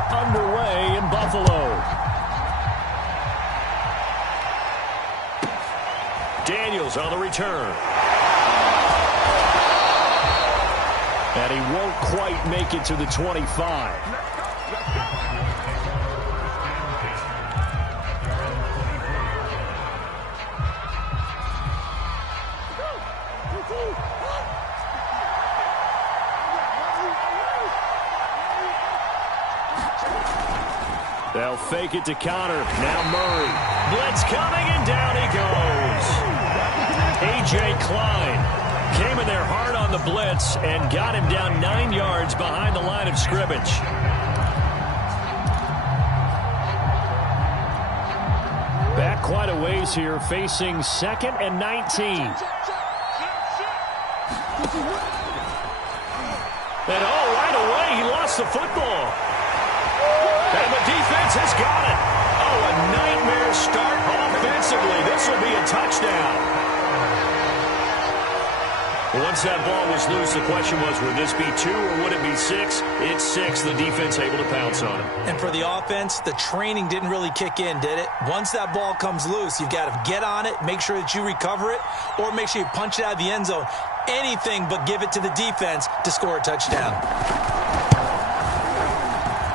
are underway in Buffalo. Daniels on the return. And he won't quite make it to the 25. They'll fake it to Connor. Now Murray. Blitz coming, and down he goes. A.J. Klein came in there hard on the blitz and got him down 9 yards behind the line of scrimmage. Back quite a ways here, facing 2nd and 19. And right away, he lost the football. And the defense has got it. A nightmare start offensively. This will be a touchdown. Once that ball was loose, the question was, would this be 2 or would it be 6? It's 6. The defense able to pounce on it. And for the offense, the training didn't really kick in, did it? Once that ball comes loose, you've got to get on it, make sure that you recover it, or make sure you punch it out of the end zone. Anything but give it to the defense to score a touchdown.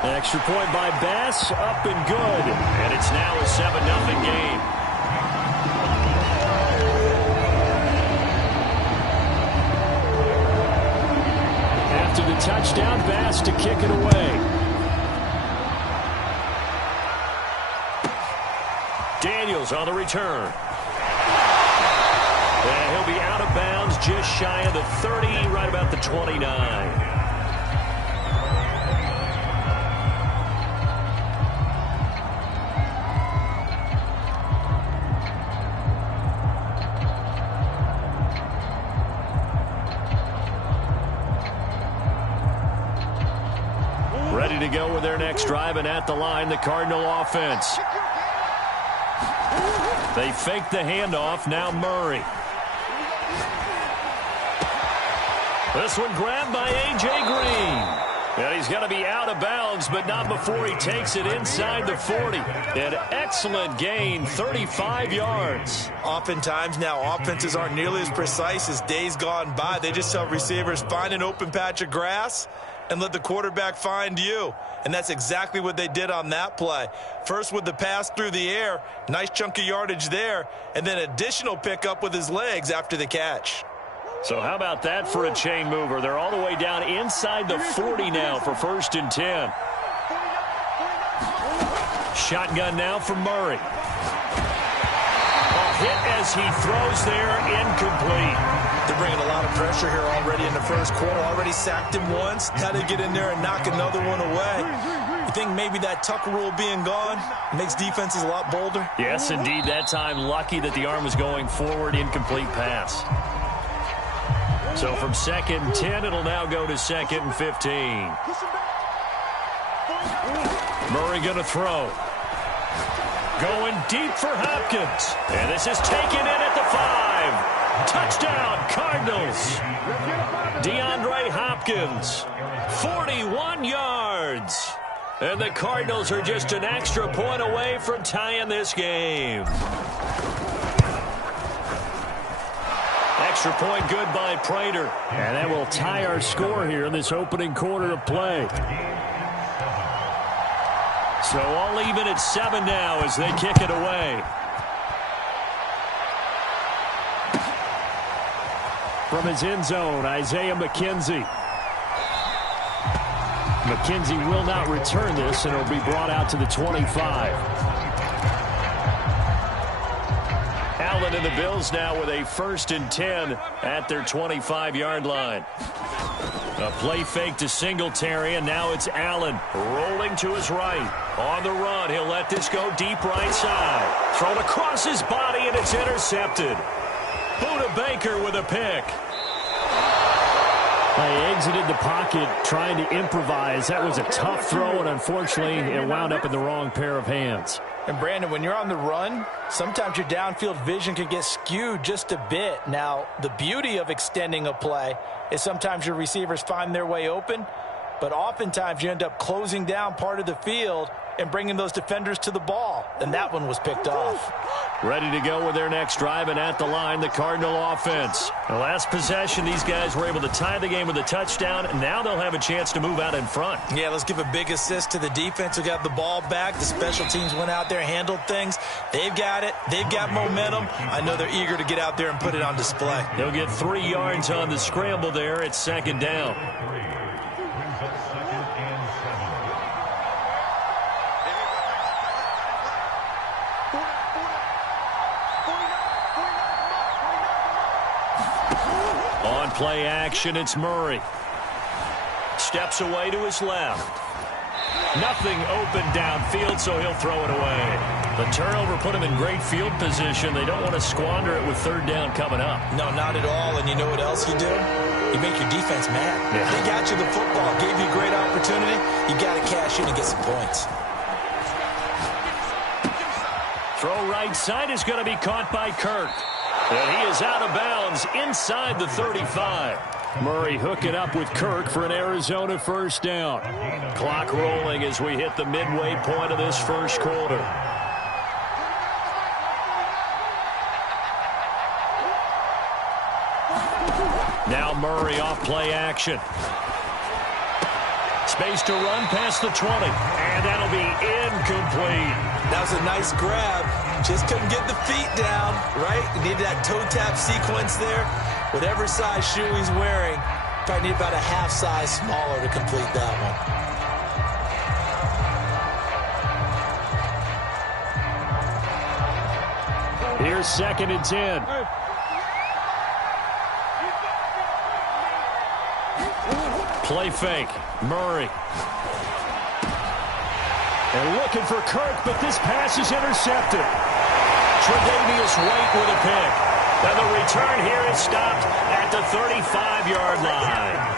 Extra point by Bass, up and good. And it's now a 7-0 game. After the touchdown, Bass to kick it away. Daniels on the return. And he'll be out of bounds just shy of the 30, right about the 29. Ready to go with their next drive, and at the line, the Cardinal offense. They fake the handoff, now Murray. This one grabbed by A.J. Green. And he's going to be out of bounds, but not before he takes it inside the 40. An excellent gain, 35 yards. Oftentimes now, offenses aren't nearly as precise as days gone by. They just tell receivers, find an open patch of grass and let the quarterback find you. And that's exactly what they did on that play. First with the pass through the air, nice chunk of yardage there, and then additional pickup with his legs after the catch. So how about that for a chain mover? They're all the way down inside the 40 now for 1st and 10. Shotgun now for Murray. A hit as he throws there, incomplete. They're bringing a lot of pressure here already in the first quarter. Already sacked him once. Got to get in there and knock another one away. You think maybe that Tucker rule being gone makes defenses a lot bolder? Yes, indeed. That time, lucky that the arm was going forward, incomplete pass. So from 2nd and 10, it'll now go to 2nd and 15. Murray going to throw. Going deep for Hopkins. And this is taken in at the 5. Touchdown, Cardinals. DeAndre Hopkins, 41 yards. And the Cardinals are just an extra point away from tying this game. Extra point good by Prater. And that will tie our score here in this opening quarter of play. So all even at 7 now as they kick it away. From his end zone, Isaiah McKenzie. McKenzie will not return this, and it'll be brought out to the 25. Allen and the Bills now with a 1st and 10 at their 25-yard line. A play fake to Singletary, and now it's Allen rolling to his right. On the run, he'll let this go deep right side. Thrown across his body, and it's intercepted. Buda Baker with a pick. They exited the pocket trying to improvise. That was a tough throw, and unfortunately, it wound up in the wrong pair of hands. And, Brandon, when you're on the run, sometimes your downfield vision can get skewed just a bit. Now, the beauty of extending a play is sometimes your receivers find their way open, but oftentimes you end up closing down part of the field and bringing those defenders to the ball, and that one was picked off. Ready to go with their next drive, and at the line, the Cardinal offense. The last possession, these guys were able to tie the game with a touchdown, and now they'll have a chance to move out in front. Yeah, let's give a big assist to the defense who got the ball back. The special teams went out there, handled things. They've got it. They've got momentum. I know they're eager to get out there and put it on display. They'll get 3 yards on the scramble there. It's second down. On play action, it's Murray. Steps away to his left. Nothing open downfield, so he'll throw it away. The turnover put him in great field position. They don't want to squander it with third down coming up. No, not at all. And you know what else you do? You make your defense mad. Yeah. They got you the football, gave you a great opportunity. You got to cash in and get some points. Throw right side is going to be caught by Kirk. And he is out of bounds inside the 35. Murray hooking up with Kirk for an Arizona first down. Clock rolling as we hit the midway point of this first quarter. Now Murray off play action. Space to run past the 20. And that'll be incomplete. That was a nice grab. Just couldn't get the feet down, right? He needed that toe tap sequence there. Whatever size shoe he's wearing, probably need about a half size smaller to complete that one. Here's 2nd and 10. Play fake. Murray. And looking for Kirk, but this pass is intercepted. Tre'Davious White with a pick. And the return here is stopped at the 35-yard line.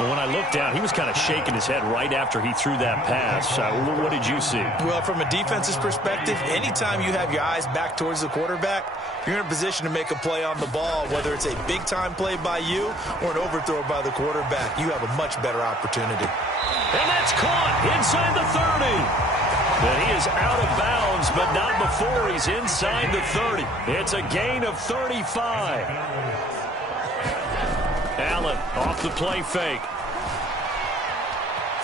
Well, when I looked down, he was kind of shaking his head right after he threw that pass. What did you see? Well, from a defense's perspective, anytime you have your eyes back towards the quarterback, you're in a position to make a play on the ball, whether it's a big-time play by you or an overthrow by the quarterback. You have a much better opportunity. And that's caught inside the 30. And he is out of bounds, but not before he's inside the 30. It's a gain of 35. Allen off the play fake.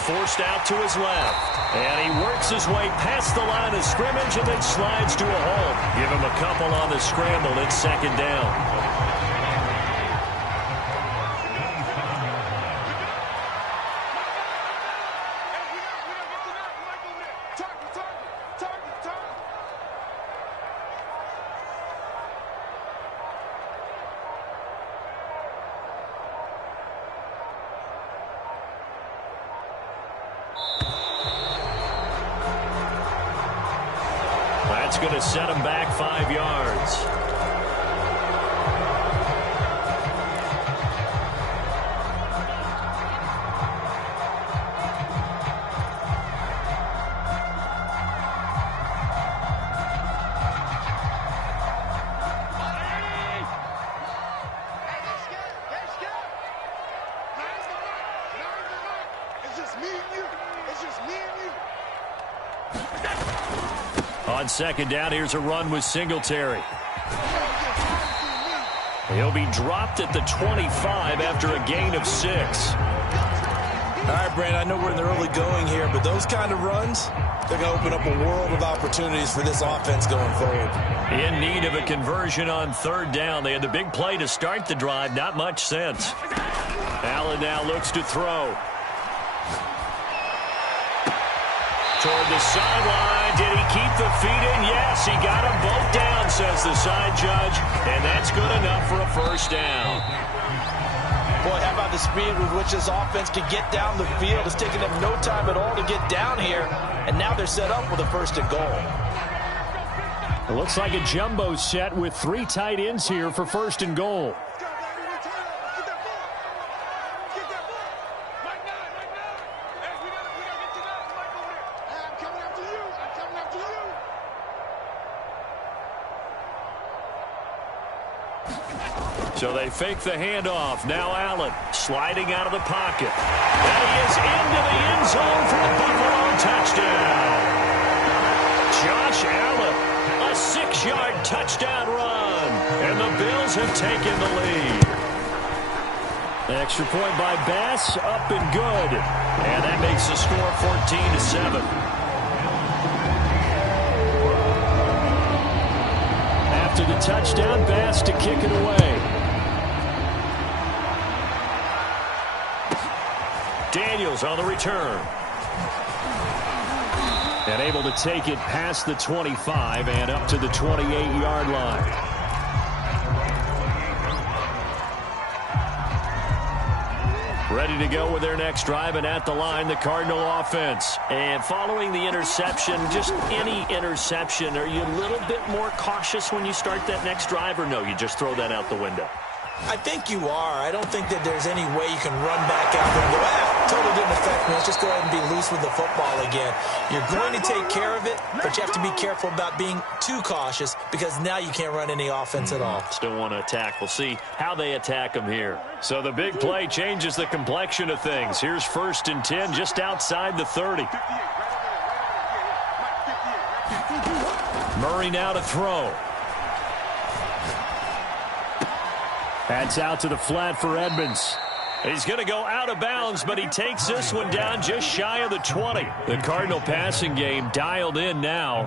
Forced out to his left. And he works his way past the line of scrimmage and then slides to a hole. Give him a couple on the scramble. It's second down. That's going to set him back 5 yards. On second down, here's a run with Singletary. He'll be dropped at the 25 after a gain of 6. All right, Brandon, I know we're in the early going here, but those kind of runs, they're going to open up a world of opportunities for this offense going forward. In need of a conversion on third down. They had the big play to start the drive. Not much sense. Allen now looks to throw. Toward the sideline. Did he keep the feet in? Yes, he got them both down, says the side judge. And that's good enough for a first down. Boy, how about the speed with which this offense can get down the field? It's taking them no time at all to get down here. And now they're set up with a first and goal. It looks like a jumbo set with 3 tight ends here for first and goal. So they fake the handoff. Now Allen sliding out of the pocket. And he is into the end zone for a Buffalo touchdown. Josh Allen, a 6-yard touchdown run. And the Bills have taken the lead. Extra point by Bass, up and good. And that makes the score 14-7. After the touchdown, Bass to kick it away. Daniels on the return. And able to take it past the 25 and up to the 28-yard line. Ready to go with their next drive, and at the line, the Cardinal offense. And following the interception, just any interception, are you a little bit more cautious when you start that next drive, or no, you just throw that out the window? I think you are. I don't think that there's any way you can run back out there and go, totally didn't affect me. Let's just go ahead and be loose with the football again. You're going to take care of it, but you have to be careful about being too cautious because now you can't run any offense at all. Still want to attack. We'll see how they attack them here. So the big play changes the complexion of things. Here's 1st and 10 just outside the 30. Murray now to throw. That's out to the flat for Edmonds. He's going to go out of bounds, but he takes this one down just shy of the 20. The Cardinal passing game dialed in now.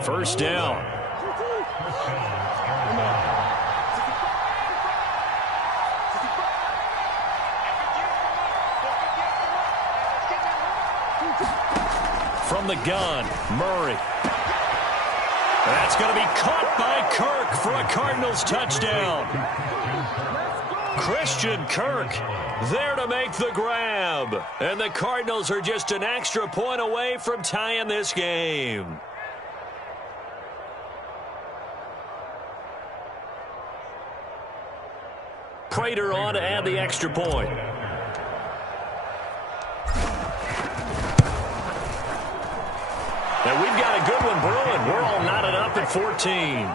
1st down. From the gun, Murray. That's going to be caught by Kirk for a Cardinals touchdown. Christian Kirk there to make the grab. And the Cardinals are just an extra point away from tying this game. Prater on to add the extra point. And we've got a good one brewing. We're all knotted up at 14.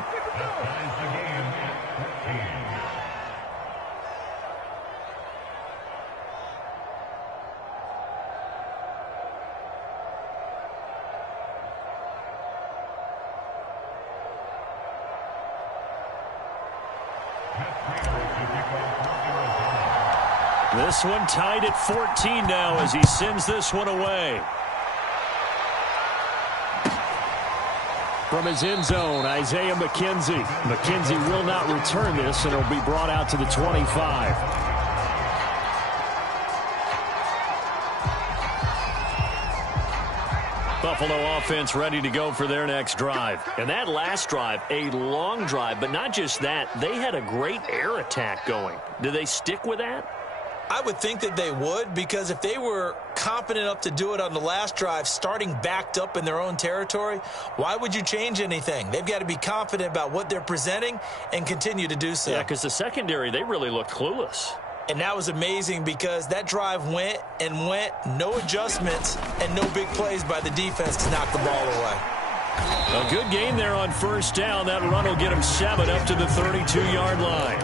This one tied at 14 now as he sends this one away. From his end zone, Isaiah McKenzie. McKenzie will not return this, and it'll be brought out to the 25. Buffalo offense ready to go for their next drive. And that last drive, a long drive, but not just that, they had a great air attack going. Do they stick with that? I would think that they would, because if they were confident enough to do it on the last drive, starting backed up in their own territory, why would you change anything? They've got to be confident about what they're presenting and continue to do so. Yeah, because the secondary, they really looked clueless. And that was amazing because that drive went and went, no adjustments and no big plays by the defense to knock the ball away. A good game there on 1st down. That run will get them 7 up to the 32-yard line.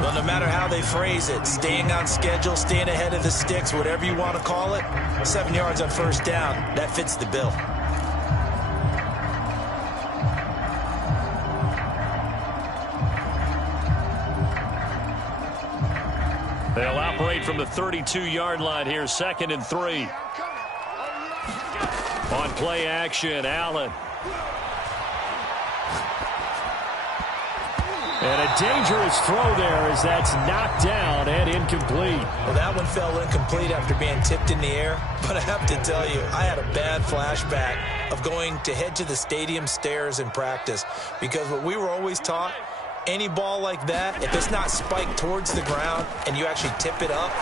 Well, no matter how they phrase it, staying on schedule, staying ahead of the sticks, whatever you want to call it, 7 yards on 1st down, that fits the bill. They'll operate from the 32-yard line here, 2nd and 3. On play action, Allen. And a dangerous throw there as that's knocked down and incomplete. Well, that one fell incomplete after being tipped in the air. But I have to tell you, I had a bad flashback of going to head to the stadium stairs in practice. Because what we were always taught, any ball like that, if it's not spiked towards the ground and you actually tip it up,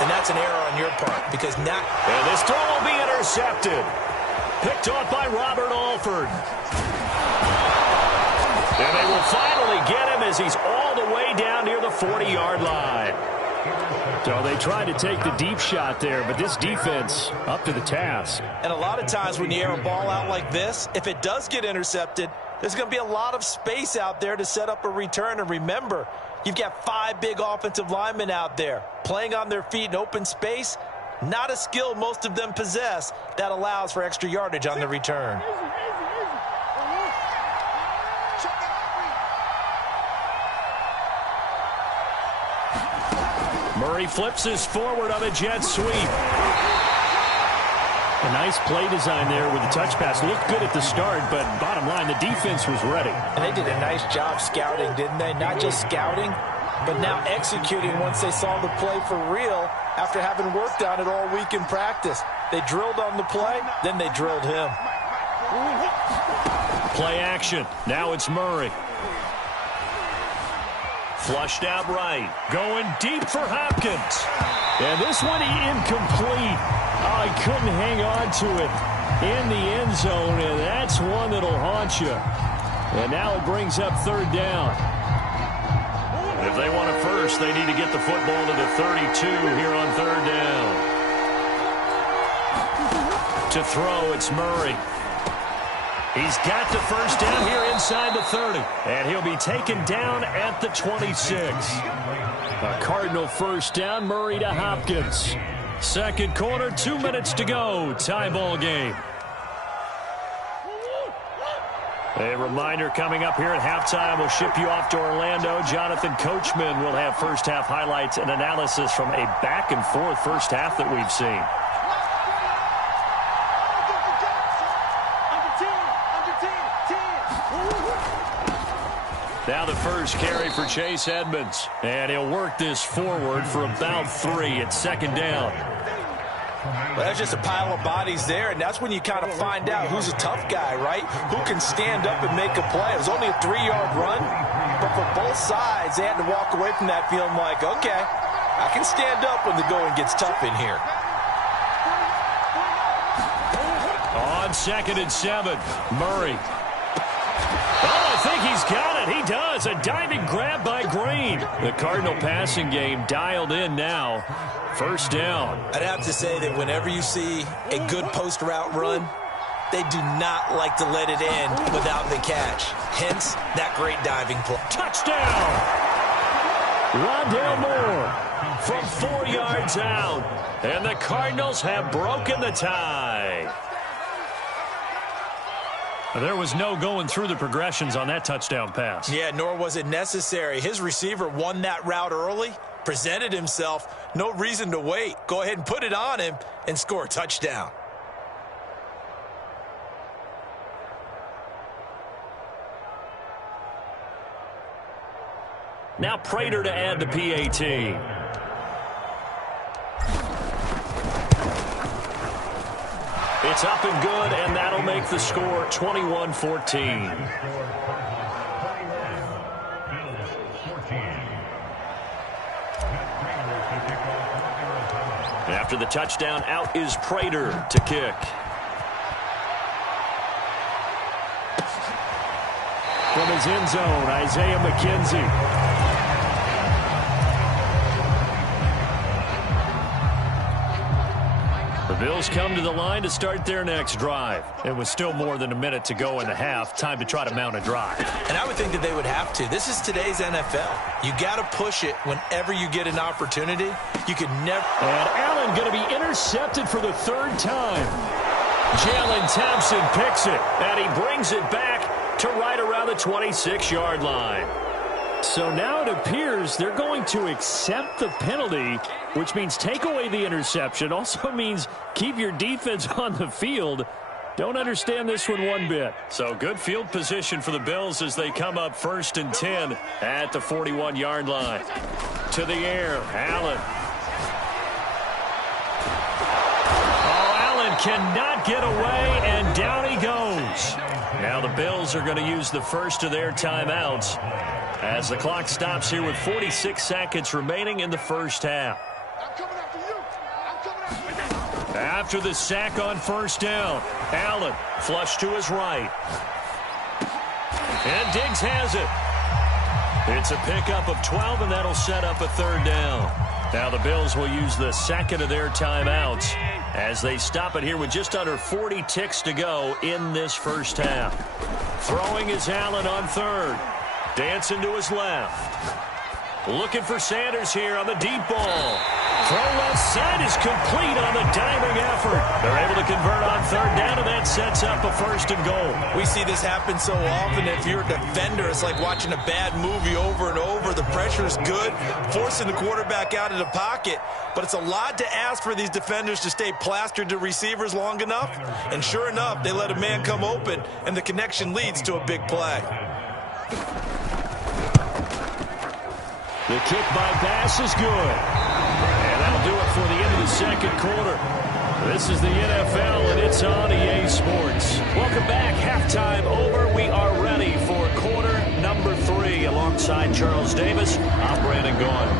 then that's an error on your part. Because now... And this throw will be intercepted. Picked off by Robert Alford. And they will finally get him as he's all the way down near the 40-yard line. So they tried to take the deep shot there, but this defense up to the task. And a lot of times when you air a ball out like this, if it does get intercepted, there's going to be a lot of space out there to set up a return. And remember, You've got 5 big offensive linemen out there playing on their feet in open space. Not a skill most of them possess that allows for extra yardage on the return. Murray flips this forward on a jet sweep. A nice play design there with the touch pass. Looked good at the start, but bottom line, the defense was ready. And they did a nice job scouting, didn't they? Not just scouting, but now executing once they saw the play for real after having worked on it all week in practice. They drilled on the play, then they drilled him. Play action. Now it's Murray. Flushed out right. Going deep for Hopkins. And this one incomplete. Oh, he couldn't hang on to it in the end zone, and that's one that'll haunt you. And now it brings up third down. If they want a first, they need to get the football to the 32 here on third down. To throw, it's Murray. He's got the first down here inside the 30. And he'll be taken down at the 26. A Cardinal first down, Murray to Hopkins. Second quarter, 2 minutes to go. Tie ball game. A reminder coming up here at halftime. We'll ship you off to Orlando. Jonathan Coachman will have first half highlights and analysis from a back-and-forth first half that we've seen. Now the first carry for Chase Edmonds. And he'll work this forward for about 3 at second down. Well, that's just a pile of bodies there, and that's when you kind of find out who's a tough guy, right? Who can stand up and make a play. It was only a 3-yard run, but for both sides, they had to walk away from that feeling like, okay, I can stand up when the going gets tough in here. On 2nd and 7, Murray. Oh, I think he's got it. He does. A diving grab by Green. The Cardinal passing game dialed in now. First down. I'd have to say that whenever you see a good post route run, they do not like to let it end without the catch. Hence, that great diving play. Touchdown! Rondale Moore from 4 yards out. And the Cardinals have broken the tie. There was no going through the progressions on that touchdown pass. Yeah, nor was it necessary. His receiver won that route early, presented himself. No reason to wait. Go ahead and put it on him and score a touchdown. Now Prater to add the PAT. It's up and good, and that'll make the score 21-14. After the touchdown, out is Prater to kick. From his end zone, Isaiah McKenzie. The Bills come to the line to start their next drive. It was still more than a minute to go in the half. Time to try to mount a drive. And I would think that they would have to. This is today's NFL. You got to push it whenever you get an opportunity. You could never. And Allen going to be intercepted for the 3rd time. Jalen Thompson picks it, and he brings it back to right around the 26-yard line. So now it appears they're going to accept the penalty, which means take away the interception. Also means keep your defense on the field. Don't understand this one bit. So good field position for the Bills as they come up 1st and 10 at the 41-yard line. To the air, Allen. Oh, Allen cannot get away, and down he goes. Now the Bills are going to use the first of their timeouts as the clock stops here with 46 seconds remaining in the first half. After the sack on first down, Allen flush to his right. And Diggs has it. It's a pickup of 12, and that'll set up a 3rd down. Now the Bills will use the second of their timeouts as they stop it here with just under 40 ticks to go in this first half. Throwing is Allen on 3rd. Dancing to his left. Looking for Sanders here on the deep ball. Throw left side is complete on the diving effort. They're able to convert on third down, and that sets up a 1st and goal. We see this happen so often. If you're a defender, it's like watching a bad movie over and over. The pressure is good, forcing the quarterback out of the pocket. But it's a lot to ask for these defenders to stay plastered to receivers long enough. And sure enough, they let a man come open, and the connection leads to a big play. The kick by Bass is good. And that'll do it for the end of the second quarter. This is the NFL, and it's on EA Sports. Welcome back. Halftime over. We are ready for quarter number 3 alongside Charles Davis. I'm Brandon Gaughan.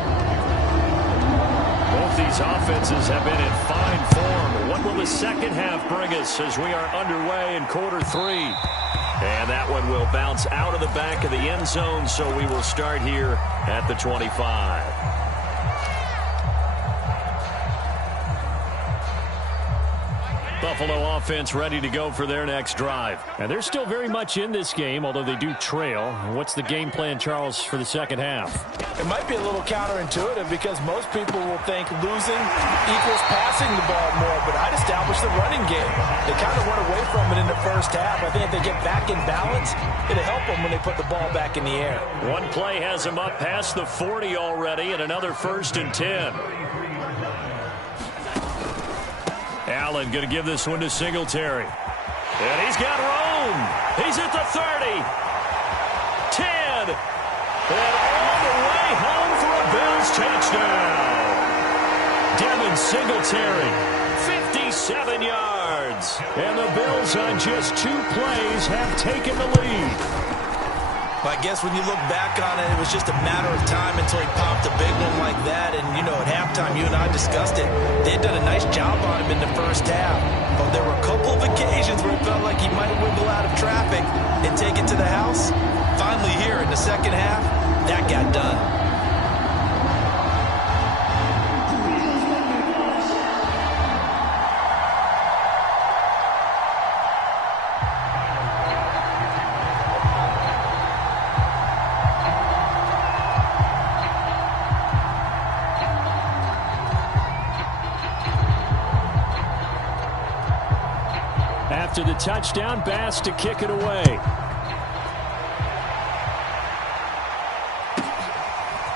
Both these offenses have been in fine form. What will the second half bring us as we are underway in quarter 3? And that one will bounce out of the back of the end zone, so we will start here at the 25. Buffalo offense ready to go for their next drive. And they're still very much in this game, although they do trail. What's the game plan, Charles, for the second half? It might be a little counterintuitive because most people will think losing equals passing the ball more, but I'd establish the running game. They kind of went away from it in the first half. I think if they get back in balance, it'll help them when they put the ball back in the air. One play has them up past the 40 already, and another 1st and 10. Allen going to give this one to Singletary. And he's got room. He's at the 30. 10. And all the way home for a Bills touchdown. Devin Singletary, 57 yards. And the Bills on just 2 plays have taken the lead. I guess when you look back on it, it was just a matter of time until he popped a big one like that. And, you know, at halftime, you and I discussed it. They had done a nice job on him in the first half. But there were a couple of occasions where it felt like he might wiggle out of traffic and take it to the house. Finally here in the second half, that got done. After the touchdown, Bass to kick it away.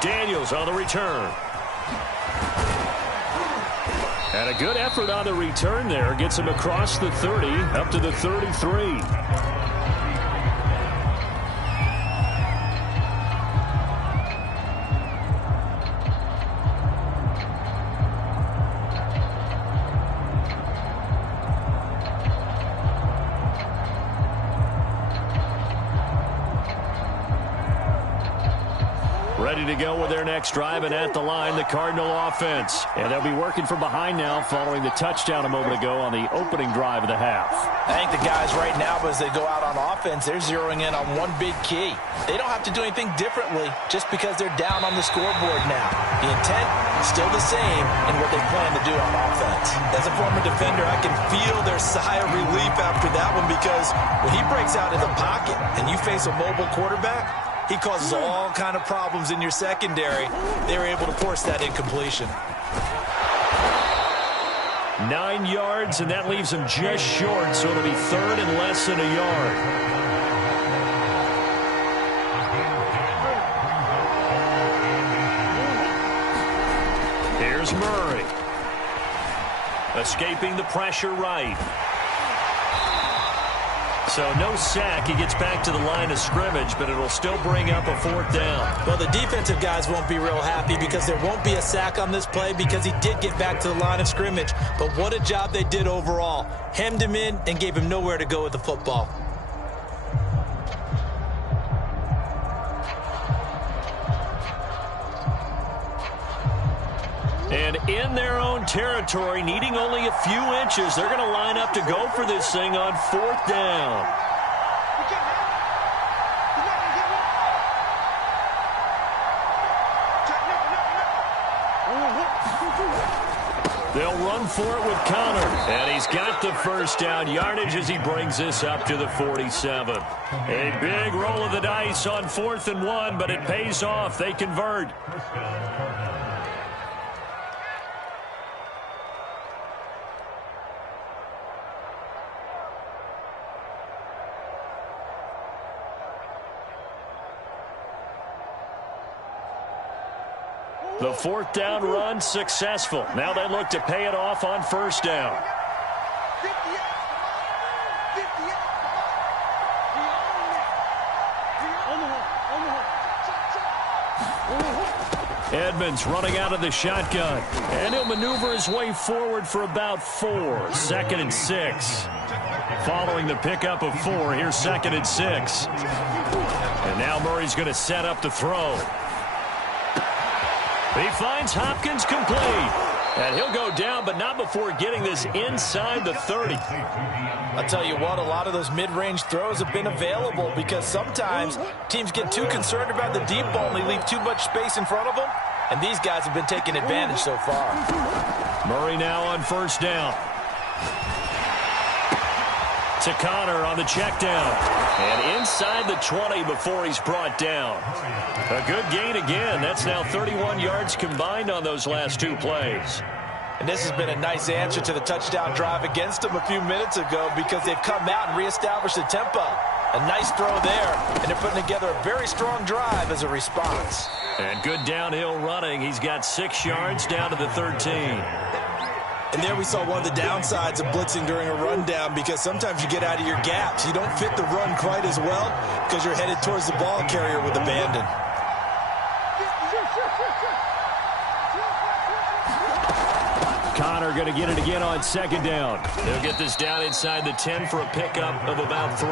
Daniels on the return. And a good effort on the return there. Gets him across the 30, up to the 33. Ready to go with their next drive, and at the line, the Cardinal offense. And they'll be working from behind now following the touchdown a moment ago on the opening drive of the half. I think the guys right now, as they go out on offense, they're zeroing in on one big key. They don't have to do anything differently just because they're down on the scoreboard now. The intent is still the same in what they plan to do on offense. As a former defender, I can feel their sigh of relief after that one because when he breaks out of the pocket and you face a mobile quarterback, he causes all kind of problems in your secondary. They were able to force that incompletion. 9 yards, and that leaves him just short, so it'll be 3rd and less than a yard. Here's Murray. Escaping the pressure right. So no sack. He gets back to the line of scrimmage, but it'll still bring up a 4th down. Well, the defensive guys won't be real happy because there won't be a sack on this play because he did get back to the line of scrimmage. But what a job they did overall. Hemmed him in and gave him nowhere to go with the football. And in their own territory, needing only a few inches, they're going to line up to go for this thing on 4th down. They'll run for it with Connor. And he's got the first down yardage as he brings this up to the 47. A big roll of the dice on 4th and 1, but it pays off. They convert. The 4th down run successful. Now they look to pay it off on 1st down. Edmonds running out of the shotgun. And he'll maneuver his way forward for about 4. 2nd and 6. Following the pickup of 4, here's 2nd and 6. And now Murray's going to set up the throw. He finds Hopkins complete. And he'll go down, but not before getting this inside the 30. I'll tell you what, a lot of those mid-range throws have been available because sometimes teams get too concerned about the deep ball and they leave too much space in front of them. And these guys have been taking advantage so far. Murray now on 1st down. To Connor on the check down. And inside the 20 before he's brought down. A good gain again. That's now 31 yards combined on those last 2 plays. And this has been a nice answer to the touchdown drive against them a few minutes ago because they've come out and reestablished the tempo. A nice throw there, and they're putting together a very strong drive as a response. And good downhill running. He's got 6 yards down to the 13. And there we saw one of the downsides of blitzing during a rundown because sometimes you get out of your gaps. You don't fit the run quite as well because you're headed towards the ball carrier with abandon. Connor going to get it again on 2nd down. They'll get this down inside the 10 for a pickup of about 3.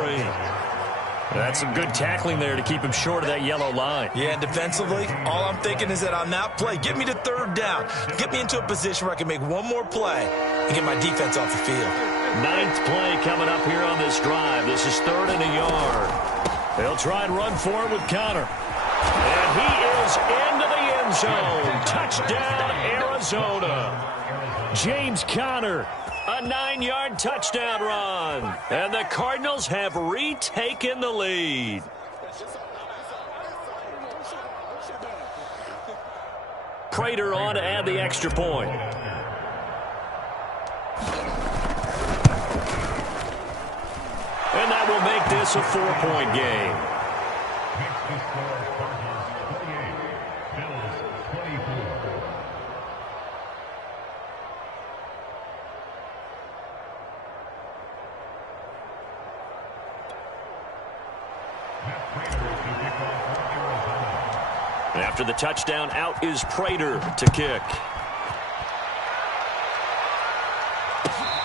That's some good tackling there to keep him short of that yellow line. Yeah, and defensively, all I'm thinking is that on that play, get me to 3rd down. Get me into a position where I can make one more play and get my defense off the field. 9th play coming up here on this drive. This is 3rd and a yard. They'll try and run for it with Connor. And he is into the end zone. Touchdown, Arizona. James Conner. A 9-yard touchdown run. And the Cardinals have retaken the lead. Prater on to add the extra point. And that will make this a 4-point game. After the touchdown, out is Prater to kick.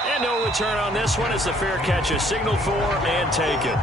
And no return on this one as the fair catch is signaled for and taken.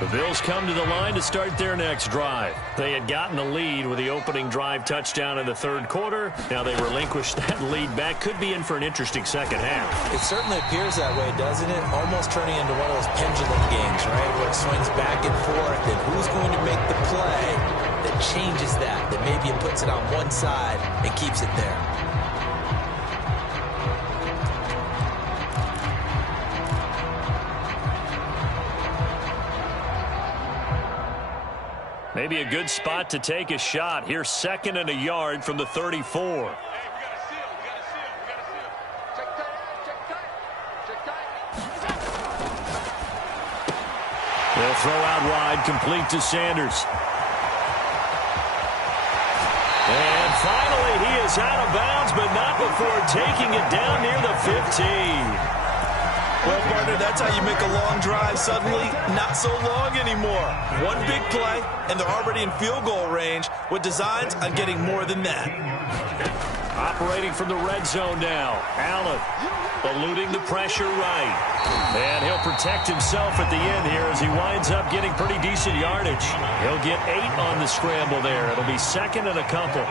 The Bills come to the line to start their next drive. They had gotten the lead with the opening drive touchdown in the 3rd quarter. Now they relinquish that lead back. Could be in for an interesting second half. It certainly appears that way, doesn't it? Almost turning into one of those pendulum games, right? Where it swings back and forth, and who's going to make the play that changes that maybe it puts it on one side and keeps it there. Maybe a good spot to take a shot. Here's 2nd and a yard from the 34. He'll throw out wide, complete to Sanders. And finally, he is out of bounds, but not before taking it down near the 15. Well, partner, that's how you make a long drive suddenly not so long anymore. One big play, and they're already in field goal range with designs on getting more than that. Operating from the red zone now. Allen eluding the pressure right. And he'll protect himself at the end here as he winds up getting pretty decent yardage. He'll get 8 on the scramble there. It'll be second and a couple.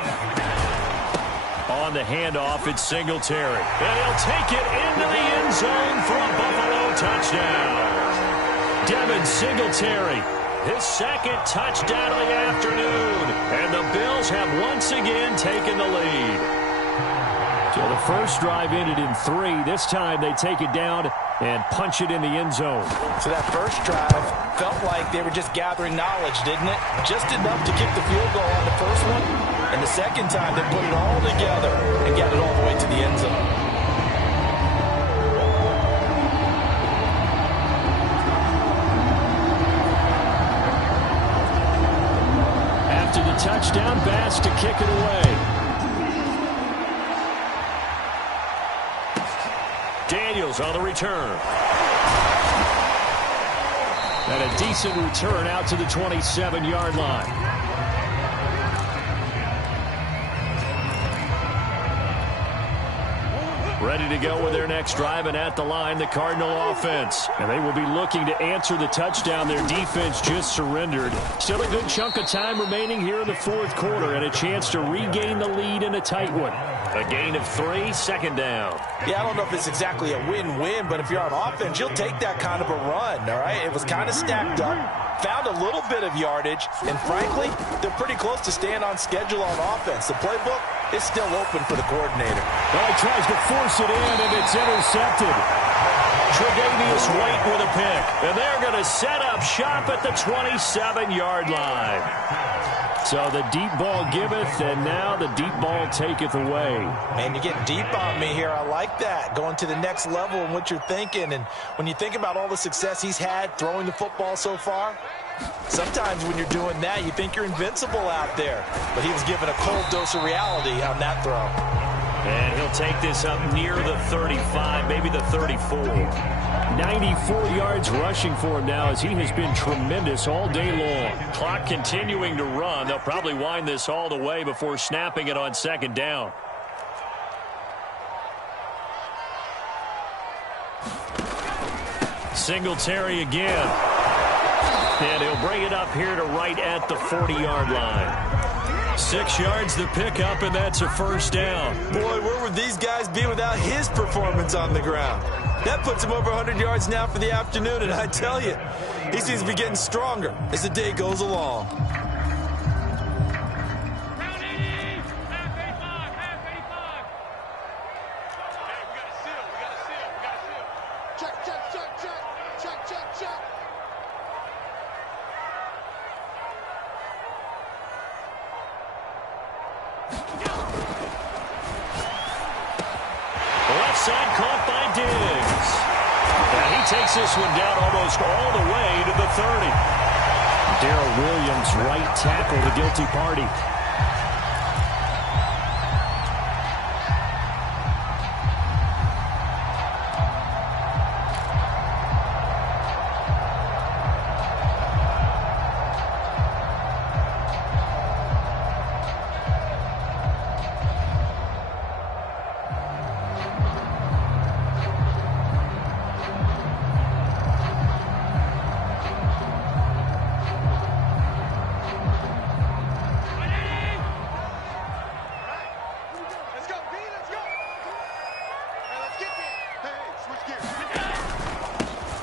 On the handoff, it's Singletary. And he'll take it into the end zone for a Buffalo touchdown. Devin Singletary, his second touchdown of the afternoon. And the Bills have once again taken the lead. So the first drive ended in 3. This time they take it down and punch it in the end zone. So that first drive felt like they were just gathering knowledge, didn't it? Just enough to kick the field goal on the first one. And the second time they put it all together and got it all the way to the end zone. After the touchdown, Bass to kick it away. Daniels on the return. And a decent return out to the 27-yard line. Ready to go with their next drive, and at the line, the Cardinal offense. And they will be looking to answer the touchdown their defense just surrendered. Still a good chunk of time remaining here in the fourth quarter, and a chance to regain the lead in a tight one. A gain of 3, second down. Yeah, I don't know if it's exactly a win-win, but if you're on offense, you'll take that kind of a run, all right? It was kind of stacked up, found a little bit of yardage, and frankly, they're pretty close to staying on schedule on offense. The playbook is still open for the coordinator. Well, he tries to force it in, and it's intercepted. Tre'Davious White with a pick, and they're going to set up shop at the 27-yard line. So the deep ball giveth, and now the deep ball taketh away. Man, you're getting deep on me here. I like that. Going to the next level in what you're thinking. And when you think about all the success he's had throwing the football so far, sometimes when you're doing that, you think you're invincible out there. But he was given a cold dose of reality on that throw. And he'll take this up near the 35, maybe the 34. 94 yards rushing for him now as he has been tremendous all day long. Clock continuing to run. They'll probably wind this all the way before snapping it on second down. Singletary again. And he'll bring it up here to right at the 40-yard line. 6 yards the pickup, and that's a first down. Boy, where would these guys be without his performance on the ground? That puts him over 100 yards now for the afternoon, and I tell you, he seems to be getting stronger as the day goes along. Side caught by Diggs. And he takes this one down almost all the way to the 30. Darrell Williams, right tackle, the guilty party.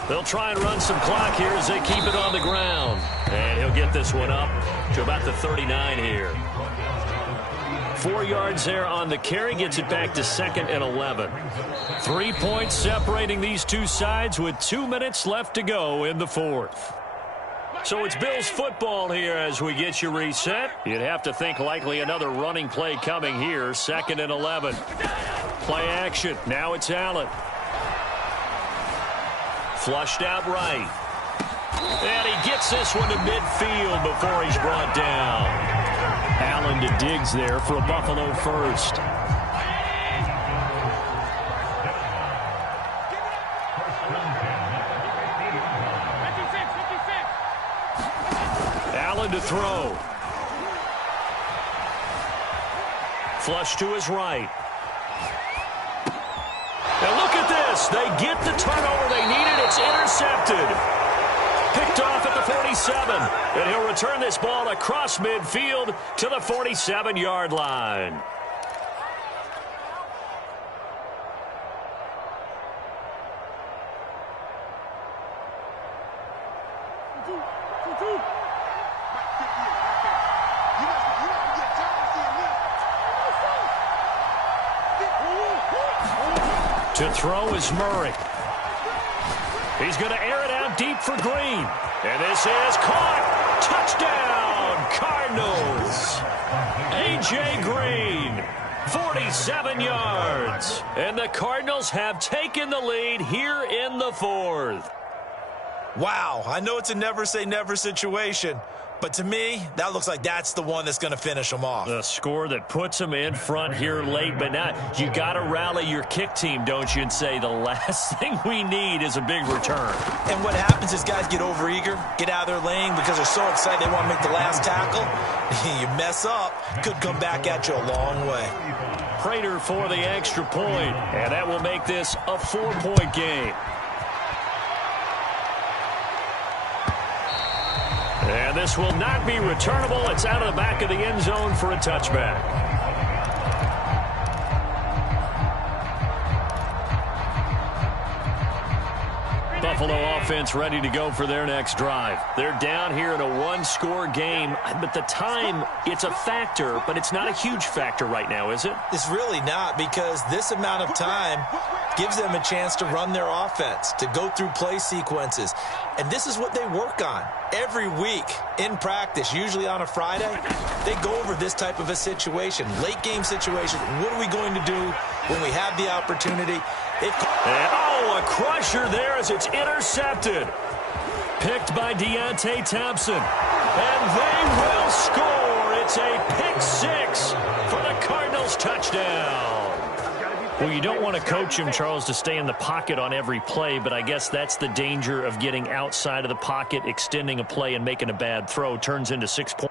They'll try and run some clock here as they keep it on the ground. And he'll get this one up to about the 39 here. 4 yards there on the carry, gets it back to 2nd and 11. 3 points separating these two sides with 2 minutes left to go in the fourth. So it's Bills football here as we get you reset. You'd have to think likely another running play coming here, 2nd and 11. Play action. Now it's Allen. Flushed out right. And he gets this one to midfield before he's brought down. Allen to Diggs there for a Buffalo first. Allen to throw. Flush to his right. Now look at this. They get the turnover they needed. It's intercepted. Picked off at the 47. And he'll return this ball across midfield to the 47-yard line. To throw is Murray. He's going to air it out deep for Green. And this is caught. Touchdown, Cardinals. A.J. Green, 47 yards. And the Cardinals have taken the lead here in the fourth. Wow, I know it's a never-say-never situation, but to me, that looks like that's the one that's going to finish them off. A score that puts them in front here late, but now you got to rally your kick team, don't you, and say the last thing we need is a big return. And what happens is guys get overeager, get out of their lane because they're so excited they want to make the last tackle. You mess up, could come back at you a long way. Prater for the extra point, and that will make this a 4-point game. And this will not be returnable. It's out of the back of the end zone for a touchback. Buffalo offense ready to go for their next drive. They're down here in a one-score game, but the time, it's a factor, but it's not a huge factor right now, is it? It's really not, because this amount of time gives them a chance to run their offense, to go through play sequences. And this is what they work on every week in practice, usually on a Friday. They go over this type of a situation, late game situation. What are we going to do when we have the opportunity? A crusher there as it's intercepted. Picked by Deontay Thompson. And they will score. It's a pick six for the Cardinals touchdown. Well, you don't want to coach him, Charles, to stay in the pocket on every play, but I guess that's the danger of getting outside of the pocket, extending a play, and making a bad throw. Turns into 6 points.